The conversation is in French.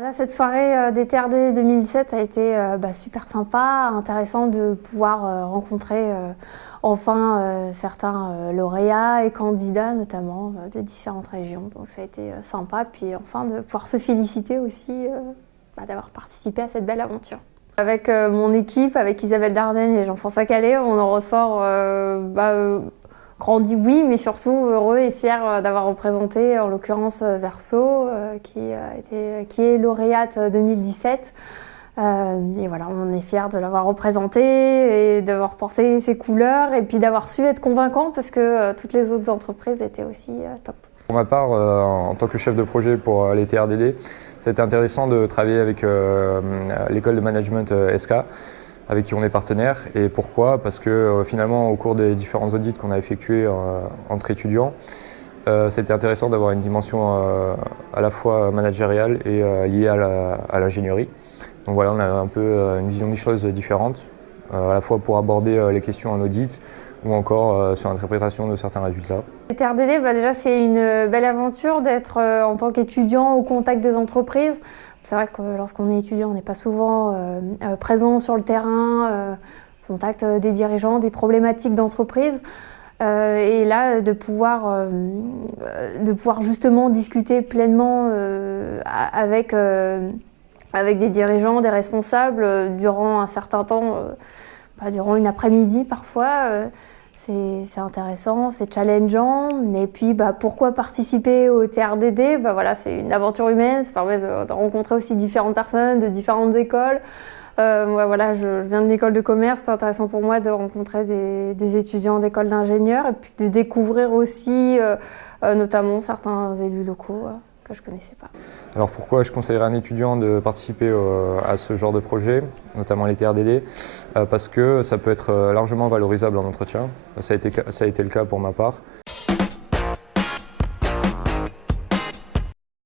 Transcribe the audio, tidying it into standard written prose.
Là, cette soirée des TRD 2017 a été super sympa, intéressant de pouvoir rencontrer enfin certains lauréats et candidats, notamment de différentes régions. Donc ça a été sympa, puis enfin de pouvoir se féliciter aussi d'avoir participé à cette belle aventure. Avec mon équipe, avec Isabelle Dardenne et Jean-François Calais, on en ressort grandi, oui, mais surtout heureux et fier d'avoir représenté, en l'occurrence Verso, qui est lauréate 2017. Et voilà, on est fiers de l'avoir représenté et d'avoir porté ses couleurs et puis d'avoir su être convaincant parce que toutes les autres entreprises étaient aussi top. Pour ma part, en tant que chef de projet pour les TRDD, c'était intéressant de travailler avec l'école de management SK, avec qui on est partenaire. Et pourquoi? Parce que finalement, au cours des différents audits qu'on a effectués entre étudiants, c'était intéressant d'avoir une dimension à la fois managériale et liée à l'ingénierie. Donc voilà, on a un peu une vision des choses différentes, à la fois pour aborder les questions en audit ou encore sur l'interprétation de certains résultats. Les TRDD, déjà c'est une belle aventure d'être en tant qu'étudiant au contact des entreprises. C'est vrai que lorsqu'on est étudiant, on n'est pas souvent présent sur le terrain, au contact des dirigeants, des problématiques d'entreprise. Et là, de pouvoir justement discuter pleinement avec des dirigeants, des responsables durant un certain temps, durant une après-midi parfois. C'est intéressant, c'est challengeant. Et puis pourquoi participer au TRDD? Voilà, c'est une aventure humaine, ça permet de rencontrer aussi différentes personnes de différentes écoles. Voilà, je viens de l'école de commerce, c'est intéressant pour moi de rencontrer des étudiants d'école d'ingénieurs et puis de découvrir aussi notamment certains élus locaux que je ne connaissais pas. Alors pourquoi je conseillerais à un étudiant de participer à ce genre de projet, notamment les TRDD? Parce que ça peut être largement valorisable en entretien. Ça a été le cas pour ma part.